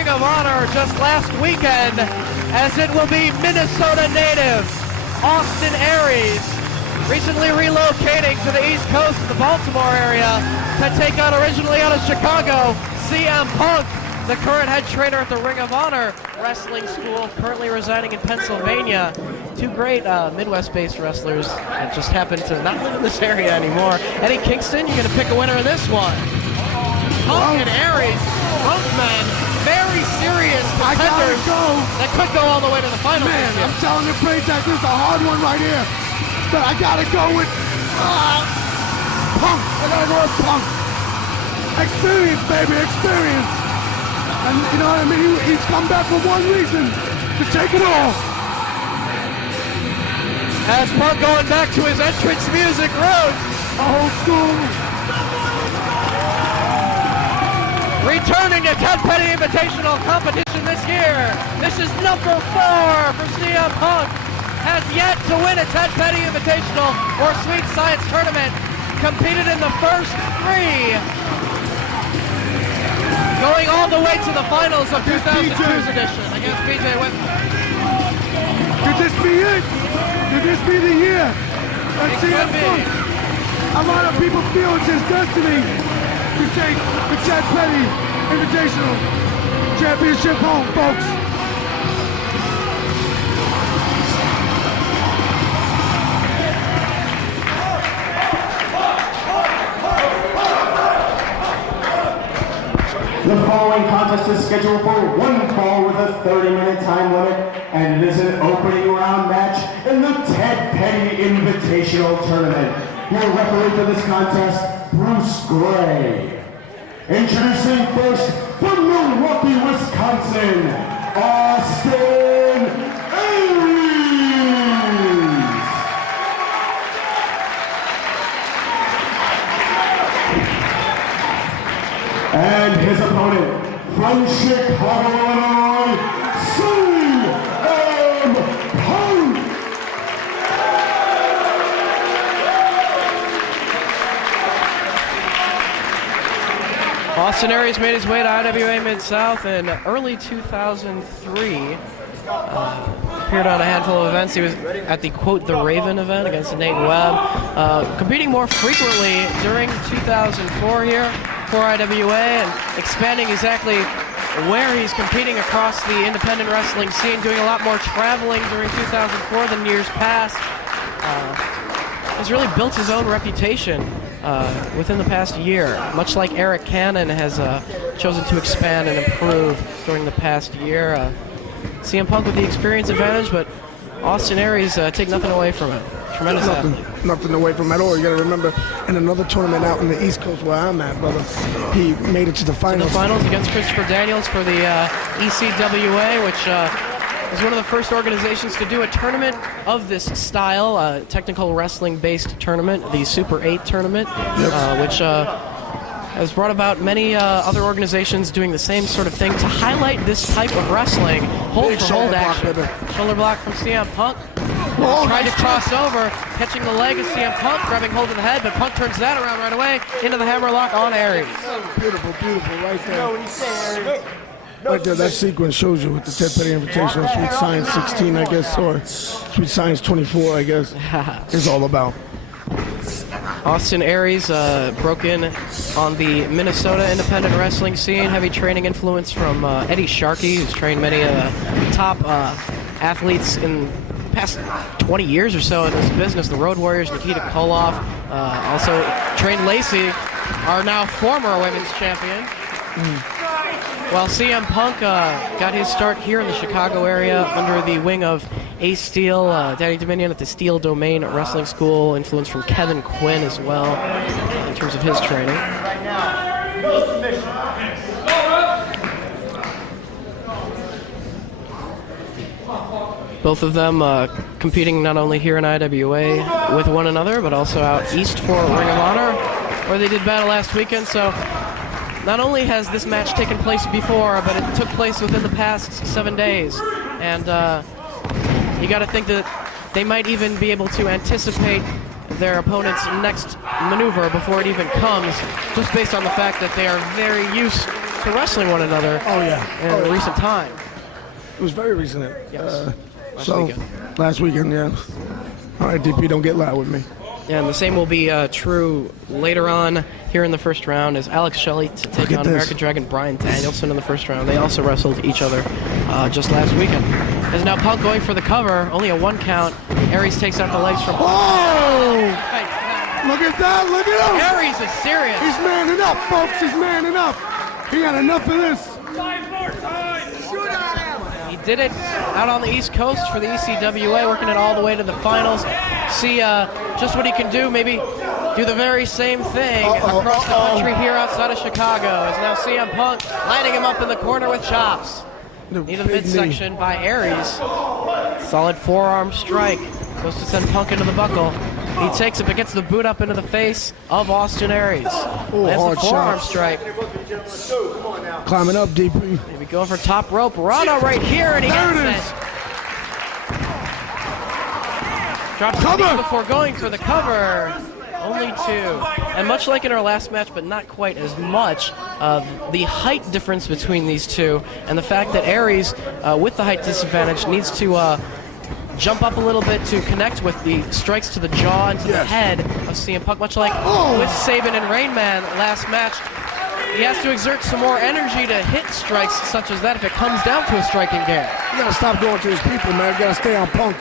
Ring of Honor just last weekend, as it will be Minnesota native Austin Aries, recently relocating to the East Coast of the Baltimore area to take on, originally out of Chicago, CM Punk, the current head trainer at the Ring of Honor Wrestling School, currently residing in Pennsylvania. Two great Midwest-based wrestlers that just happen to not live in this area anymore. Eddie Kingston, you're going to pick a winner in this one. Punk and Aries, both men, very serious contenders that could go all the way to the final. Man, I'm telling you, Braytech, this is a hard one right here. But I gotta go with Punk. I gotta go with Punk. Experience, baby, experience. And you know what I mean? He's come back for one reason, to take it all. As Punk going back to his entrance music roots. Old school. Returning to Ted Petty Invitational competition this year. This is number 4 for CM Punk. Has yet to win a Ted Petty Invitational or Sweet Science Tournament. Competed in the first 3. Going all the way to the finals of 2002's edition against BJ Whitman. Could this be it? Could this be the year? Let's see CM Punk. A lot of people feel it's his destiny to take the Ted Petty Invitational Championship home, folks. The following contest is scheduled for one fall with a 30-minute time limit, and it is an opening round match in the Ted Petty Invitational Tournament. Your referee for this contest, Bruce Gray. Introducing first, from Milwaukee, Wisconsin, Austin Aries. And his opponent, from Chicago, Illinois, CM Punk. Austin Aries made his way to IWA Mid-South in early 2003. Appeared on a handful of events. He was at the, quote, The Raven event against Nate Webb. Competing more frequently during 2004 here for IWA and expanding exactly where he's competing across the independent wrestling scene, doing a lot more traveling during 2004 than years past. Has really built his own reputation within the past year, much like Eric Cannon has chosen to expand and improve during the past year. CM Punk with the experience advantage, but Austin Aries take nothing away from him. Tremendous athlete. Nothing away from at all. You got to remember, in another tournament out in the East Coast where I'm at, brother, he made it to the finals. The finals against Christopher Daniels for the ECWA, which is one of the first organizations to do a tournament of this style, technical wrestling-based tournament, the Super 8 tournament, which has brought about many other organizations doing the same sort of thing to highlight this type of wrestling. Hold-for-hold action. Shoulder block from CM Punk. Tried to cross over, catching the leg of CM Punk, grabbing hold of the head, but Punk turns that around right away into the hammerlock on Aries. Beautiful, beautiful, right there. Right there, that sequence shows you what the Ted Petty Invitational, Sweet Science 16, I guess, or Sweet Science 24, I guess, is all about. Austin Aries broke in on the Minnesota independent wrestling scene. Heavy training influence from Eddie Sharkey, who's trained many of the top athletes in the past 20 years or so in this business. The Road Warriors, Nikita Koloff, also trained Lacey, our now former women's champion. While CM Punk got his start here in the Chicago area under the wing of Ace Steel, Danny Dominion at the Steel Domain Wrestling School, influence from Kevin Quinn as well in terms of his training. Both of them competing not only here in IWA with one another, but also out east for Ring of Honor, where they did battle last weekend. So not only has this match taken place before, but it took place within the past 7 days. And you got to think that they might even be able to anticipate their opponent's next maneuver before it even comes, just based on the fact that they are very used to wrestling one another. Oh, yeah. In recent time. It was very recent. Yes. Last weekend, yeah. All right, DP, don't get loud with me. Yeah, and the same will be true later on here in the first round as Alex Shelley to take on American Dragon Brian Danielson in the first round. They also wrestled each other just last weekend. As now Punk going for the cover, only a 1 count. Aries takes out the legs from Punk. Oh! Look at that, look at him! Aries is serious. He's manning up, folks, he's manning up. He had enough of this. 5 more times! Shoot at him! He did it out on the East Coast for the ECWA, working it all the way to the finals. See just what he can do, maybe do the very same thing across the country here outside of Chicago. As now CM Punk lining him up in the corner with chops. Into the midsection by Aries. Solid forearm strike. Goes to send Punk into the buckle. He takes it, but gets the boot up into the face of Austin Aries. Lands the forearm strike. Climbing up, DP. Maybe going for top rope. Rana right here, and he gets it. Drops the knee before going for the cover. Only 2. And much like in our last match, but not quite as much, the height difference between these two and the fact that Aries, with the height disadvantage, needs to jump up a little bit to connect with the strikes to the jaw and to the head of CM Punk, much like with Sabin and Rain Man last match. He has to exert some more energy to hit strikes such as that if it comes down to a striking game. You gotta stop going to his people, man. You gotta stay on Punk.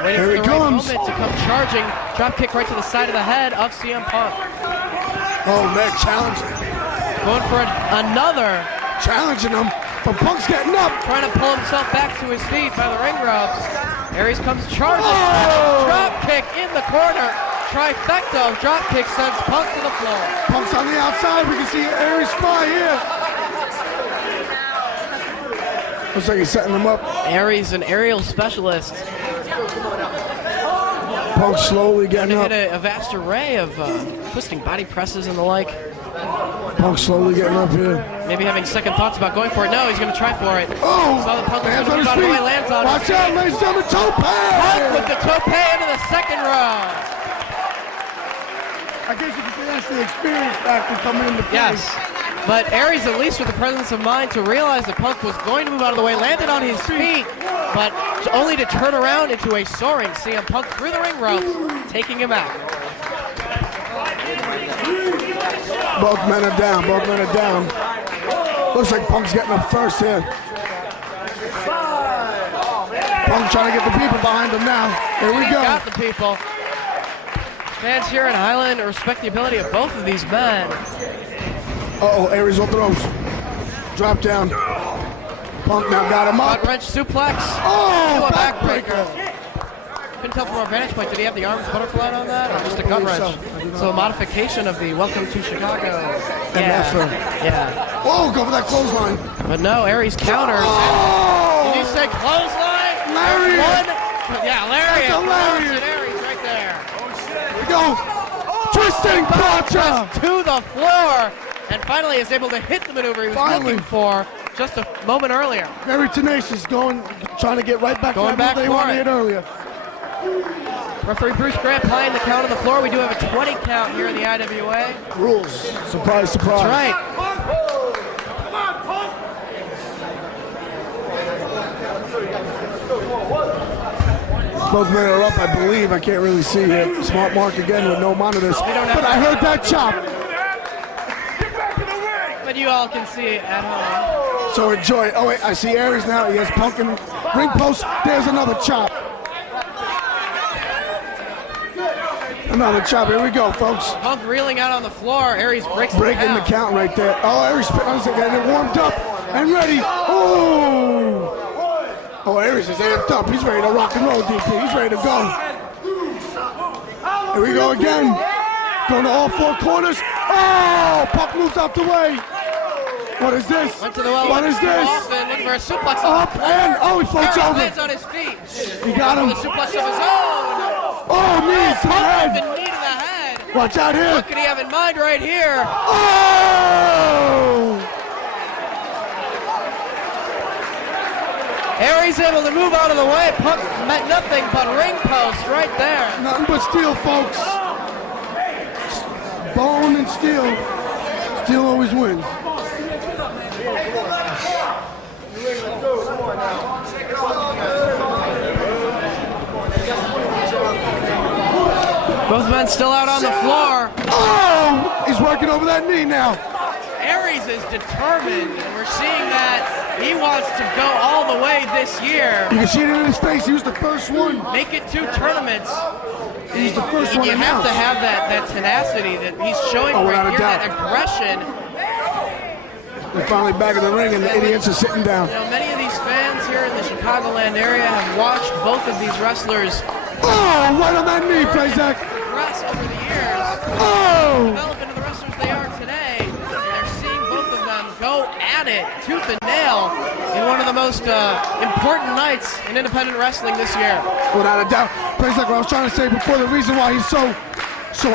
Waiting for the right moment to come charging. Drop kick right to the side of the head of CM Punk. Oh, man, challenging. Going for another. Challenging him, but Punk's getting up. Trying to pull himself back to his feet by the ring ropes. Aries comes charging. Drop kick in the corner. Trifecta of drop kick sends Punk to the floor. Punk's on the outside. We can see Aries fly here. Looks like he's setting him up. Aries, an aerial specialist. Punk slowly getting up. Hit a vast array of twisting body presses and the like. Punk slowly getting up here. Maybe having second thoughts about going for it. No, he's going to try for it. Oh! Saw the Punk lands on his feet. Lands on Watch out, ladies and gentlemen, tope! Punk with the tope into the second row. I guess you can say that's the experience factor coming into play. Yes. But Aries, at least with the presence of mind to realize that Punk was going to move out of the way, landed on his feet, but only to turn around into a soaring CM Punk through the ring ropes, taking him out. Both men are down, both men are down. Looks like Punk's getting up first here. Punk trying to get the people behind him now. Here we go. Got the people. Fans here in Highland respect the ability of both of these men. Uh-oh, Aries off the ropes. Drop down. Punk now got him up. Butt wrench suplex. Oh, a backbreaker. Couldn't tell from our vantage point, did he have the arms butterfly on that? Or just a gut wrench? So a modification of the Welcome to Chicago. Yeah. Oh, go for that clothesline. But no, Aries counters. Oh! Did you say clothesline? Lariat. Yeah, Lariat. That's a lariat. Aries right there. Here we go. Twisting Pacha. To the floor. And finally is able to hit the maneuver he was looking for just a moment earlier. Very tenacious, trying to get right back going to that move they wanted it earlier. Referee Bruce Grant playing the count on the floor. We do have a 20 count here in the IWA. Rules. Surprise, surprise. That's right. Both men are up, I believe. I can't really see it. Smart mark again with no monitors. But I heard that chop. But you all can see it at home. So enjoy it. Oh, wait, I see Aries now. He has Punk in ring post. There's another chop. Another chop. Here we go, folks. Punk reeling out on the floor. Aries breaks breaking the count right there. Oh, Aries spit on his getting it warmed up and ready. Oh! Oh, Aries is amped up. He's ready to rock and roll, DP. He's ready to go. Here we go again. Going to all 4 corners. Oh! Punk moves out the way. What is this? Went to the well. What is this? Looking for a suplex. Up and he floats over. Lands on his feet. He got him. The suplex of his own. Oh, knee to the head. The knee to the head. Watch out here. What could he have in mind right here? Oh! Aries able to move out of the way. Punk met nothing but ring post right there. Nothing but steel, folks. Bone and steel. Steel always wins. Both men still out on the floor. Oh! He's working over that knee now. Aries is determined, and we're seeing that he wants to go all the way this year. You can see it in his face. He was the first one. Make it 2 tournaments. He's the first one You have announced. to have that tenacity that he's showing without right a here, doubt. that aggression. They're finally back in the ring, and the idiots are sitting down. You know, many of these fans here in the Chicagoland area have watched both of these wrestlers Oh, right on that knee, Prazak. progress over the years, Oh! develop into the wrestlers they are today. And they're seeing both of them go at it, tooth and nail, in one of the most important nights in independent wrestling this year. Without a doubt. Prazak, what I was trying to say before, the reason why he's so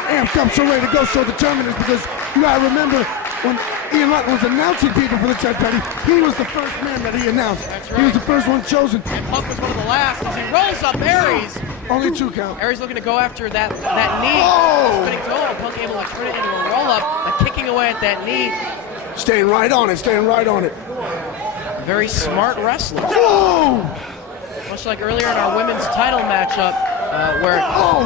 amped up, so ready to go, so determined is because you gotta remember when Ian Rutten was announcing people for the Ted Petty, he was the first man that he announced. That's He was right. the first one chosen. And Punk was one of the last as he rolls up Aries. Only 2 count. Aries looking to go after that knee. Oh! Spinning toe, Punk able to turn it into a roll-up, kicking away at that knee. Staying right on it, staying right on it. Very smart wrestler. Oh! Much like earlier in our women's title matchup, where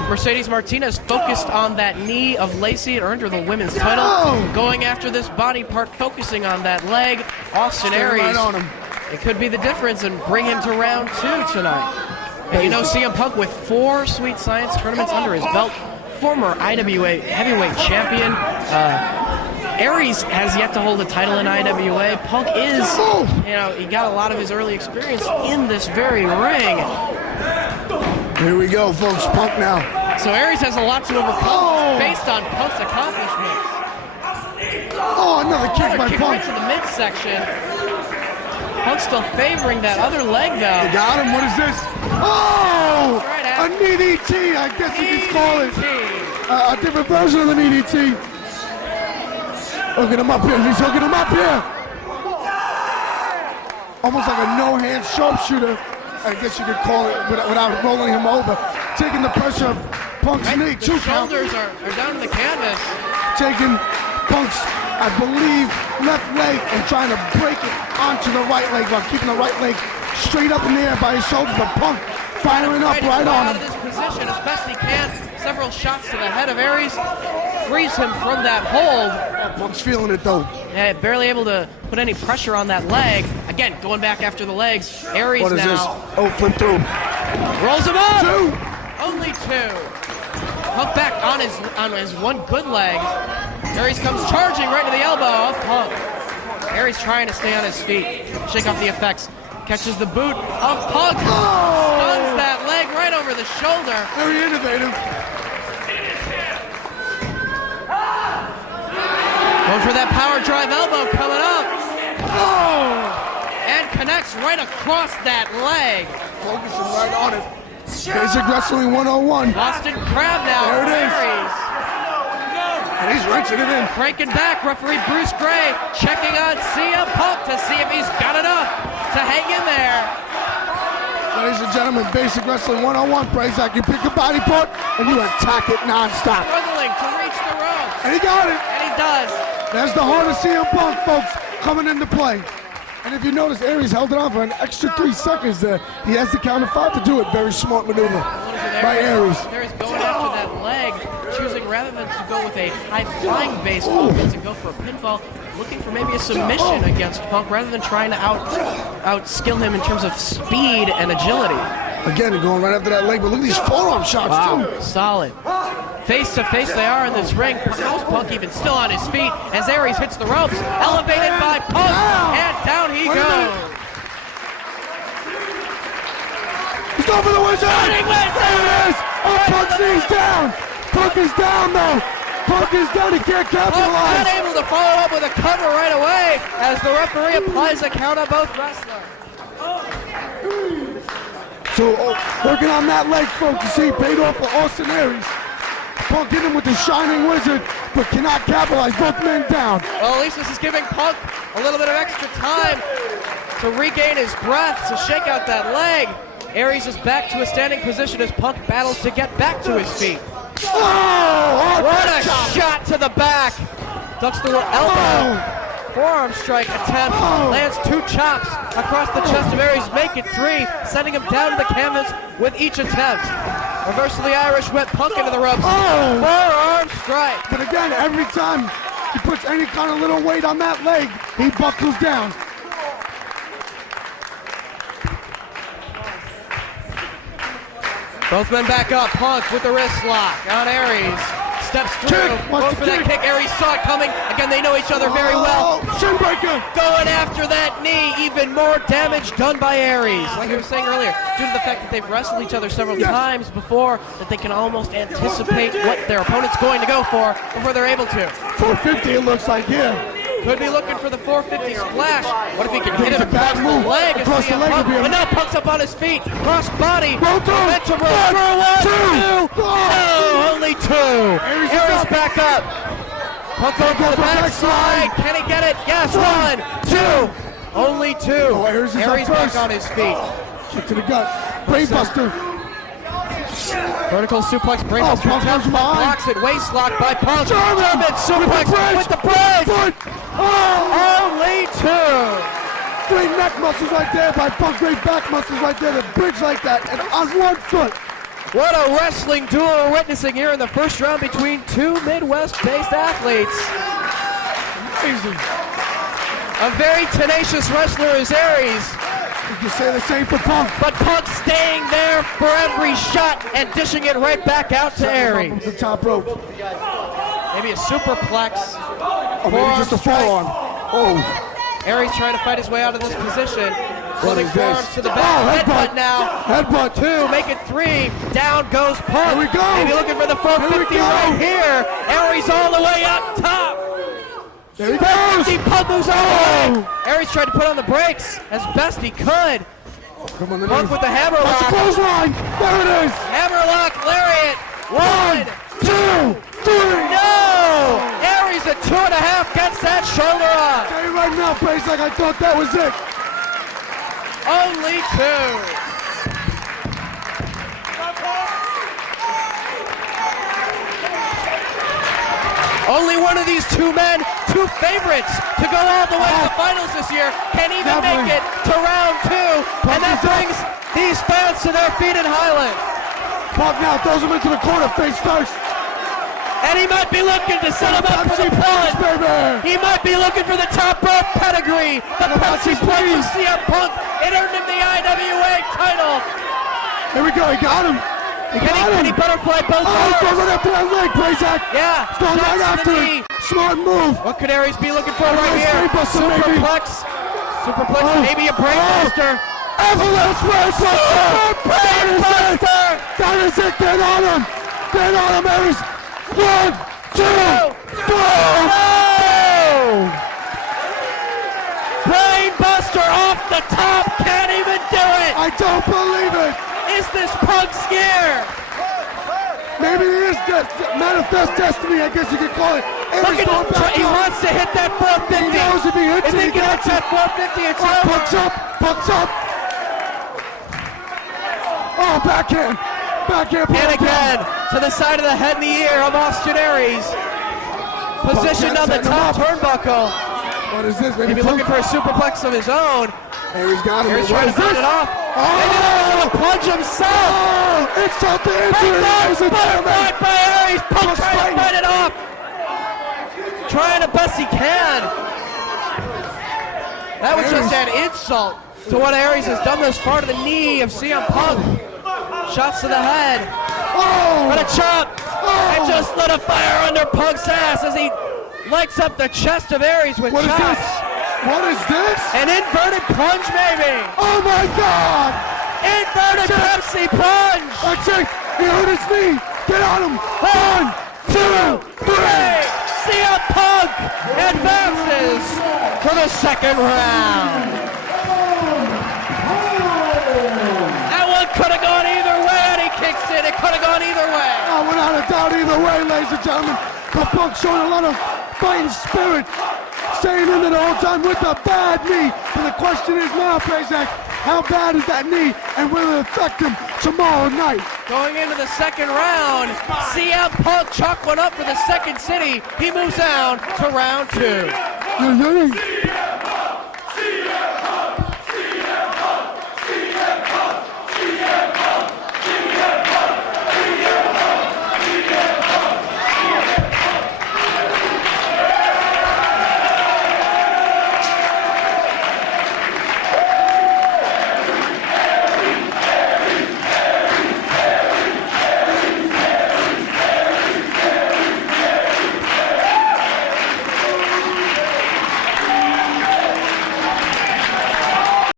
Mercedes Martinez focused on that knee of Lacey and earned her the women's title. Oh! Going after this body part, focusing on that leg. Austin Staying Aries, right on him. it could be the difference and bring him to round 2 tonight. And you know, CM Punk with 4 Sweet Science tournaments under his belt, former IWA heavyweight champion. Aries has yet to hold a title in IWA. Punk is, you know, he got a lot of his early experience in this very ring. Here we go, folks. Punk now. So Aries has a lot to overcome Oh! based on Punk's accomplishments. Oh, another kick Another by kick Punk. right to the midsection. Punk's still favoring that other leg though. Got him. What is this? Oh! Right A at knee DT, I guess you could call it. DDT. A different version of the knee DT. Hooking him up here. He's hooking him up here. Almost like a no-hand sharpshooter, I guess you could call it, without rolling him over. Taking the pressure of Punk's knee. The 2 count. shoulders are down to the canvas. Taking Punk's, I believe, left leg and trying to break it onto the right leg while keeping the right leg straight up in the air by his shoulders. But Punk firing up Right right out on of him. this position as best he can. Several shots to the head of Aries. Frees him from that hold. Oh, Punk's feeling it though. Yeah, barely able to put any pressure on that leg. Again, going back after the legs. Aries What is this? now Oh, flip through. rolls him up. 2. Only 2. Punk back on his one good leg. Aries comes charging right to the elbow of Punk. Aries trying to stay on his feet, shake off the effects. Catches the boot of Punk. Stuns that leg right over the shoulder. Very innovative. Going for that power drive elbow coming up. Oh! And connects right across that leg. Focusing right on it. Basic Wrestling 101. Boston Crab now. There it is. Aries. And he's wrenching it in. Cranking back, referee Bruce Gray checking on CM Punk to see if he's got enough to hang in there. Ladies and gentlemen, Basic Wrestling 101. Prazak, you pick a body part and you attack it nonstop. Struggling to reach the ropes. And he got it. And he does. There's the heart of CM Punk, folks, coming into play. And if you notice, Aries held it on for an extra 3 seconds there. He has the count of 5 to do it. Very smart maneuver by Aries. Aries going after that leg, choosing rather than to go with a high-flying base offense and go for a pinfall, looking for maybe a submission against Punk rather than trying to out-skill him in terms of speed and agility. Again, going right after that leg, but look at these forearm shots, too. Solid. Face to face they are in this ring. How's Punk even still on his feet as Aries hits the ropes, elevated by Punk, and down he goes. He's going for the wizard! Running with There it is! Oh, Punk's knee's down! Punk is down, though! Punk is down, he can't Punk capitalize! not able to follow up with a cover right away as the referee applies a count on both wrestlers. So, working on that leg, folks, you see, paid off for Austin Aries. Punk hit him with the Shining Wizard, but cannot capitalize, both men down. Well, at least this is giving Punk a little bit of extra time to regain his breath, to shake out that leg. Aries is back to a standing position as Punk battles to get back to his feet. Oh! What a shot to the back! Ducks the elbow. Forearm strike attempt. Lands 2 chops across the chest of Aries, make it 3, sending him down to the canvas with each attempt. Reverse of the Irish whip, Punk into the ropes. Oh! Forearm strike. But again, every time he puts any kind of little weight on that leg, he buckles down. Both men back up. Punk with the wrist lock on Aries. Steps through. Going for that kick. Aries saw it coming. Again, they know each other very well. Shin breaker. Going after that knee. Even more damage done by Aries. Like I was saying earlier, due to the fact that they've wrestled each other several times before, that they can almost anticipate what their opponent's going to go for before they're able to. 450 it looks like here. Could be looking for the 450 splash. What if he can hit It's him a bad across move. the leg? Across the leg would be a- But now Punk's up on his feet. Cross body. Roll two. Momentum roll. One, One, two. two. No, only two. Aries is Aries up. back up. Punk going for the backslide. Can he get it? Yes. One, two. Only two. Oh, Aries is up Aries back first. on his feet. Kick to the gut. Brainbuster. Vertical suplex, brainbuster. Punk comes behind. Blocks it. Waist lock by Punk. German suplex with the bridge. Foot. Oh! Only two. Great neck muscles right there by Punk. Great back muscles right there. The bridge like that. And on one foot. What a wrestling duel we're witnessing here in the first round between two Midwest-based athletes. Amazing. A very tenacious wrestler is Aries, You can say the same for Punk. but Punk staying there for every shot and dishing it right back out to Aries. The top rope. Maybe a superplex. Or maybe just a forearm. Oh. Aries trying to fight his way out of this position. What Floating is forearms this? to the back. Oh, Headbutt now. Headbutt. Two, make it three. Down goes Punk. Here we go. Maybe looking for the 450 Here we go. right here. Aries all the way up top. There he goes. Punk moves out of the way. Oh. Aries tried to put on the brakes as best he could. Come on, the Punk with the hammer That's a lock. clothesline. There it is. Hammerlock, lariat. One, 2, 3. no! Aries at 2.5 gets that shoulder up. Tell you right now, Pace, like I thought that was it. Only two. Only one of these two men, two favorites to go all the way to the finals this year, can even Definitely. make it to round two. And that is up. brings these fans to their feet in Highland. Punk now throws him into the corner, face first. And he might be looking to set him up for the Pepsi plunge. baby. He might be looking for the top rope pedigree. The Pepsi plunge of please. CM Punk. It earned him the IWA title. Here we go, he got him. He got Can he him. butterfly both Oh, he's going arms? right after that leg, Paysack. Yeah. He's going shots right to the after knee. it. Smart move. What could Aries be looking for right nice here? brainbuster, maybe. Superplex. Superplex, Oh. maybe a brainbuster. Avalanche brainbuster. That is it. That is it. Get on him. Get on him, Aries. 1, 2, 3. No! Brainbuster off the top. Can't even do it. I don't believe it. Is this Punk's gear? Maybe it is manifest destiny, I guess you could call it. Look Aries at going him. back He up. wants to hit that 450. He knows if he hits If it, he he can hit gets it. that 450, it's over. Pucks up, pucks up. Oh, backhand. Backhand. And pull again, down. to the side of the head and the ear of Austin Aries. Positioned on the setting him top up. turnbuckle. What is this? Maybe Maybe looking for a superplex of his own. Aries got him. Aries What trying is to fight this? it off. Oh! The plunge himself. Oh! Insult to injury, ladies and gentlemen. Right by Aries. Punk Just trying to fighting. fight it off. Trying the best he can. That was just an insult to what Aries has done thus far to the knee of CM Punk. Shots to the head. Oh! But a chop. Oh. And just lit a fire under Punk's ass as he lights up the chest of Aries with What is chops. this? What is this? An inverted plunge, maybe. Oh my God! Inverted Pepsi plunge. That's it. He hurt his knee. Get on him. 1, 2, 3. CM Punk advances to the second round. That one could have gone either way, and he kicks it. It could have gone either way. Oh, without a doubt, either way, ladies and gentlemen. But Punk showing a lot of fighting spirit. Staying in there the whole time with a bad knee. But the question is now, Paysack, how bad is that knee, and will it affect him tomorrow night? Going into the second round, CM Punk chalk one up for the second city. He moves down to round two. Yeah.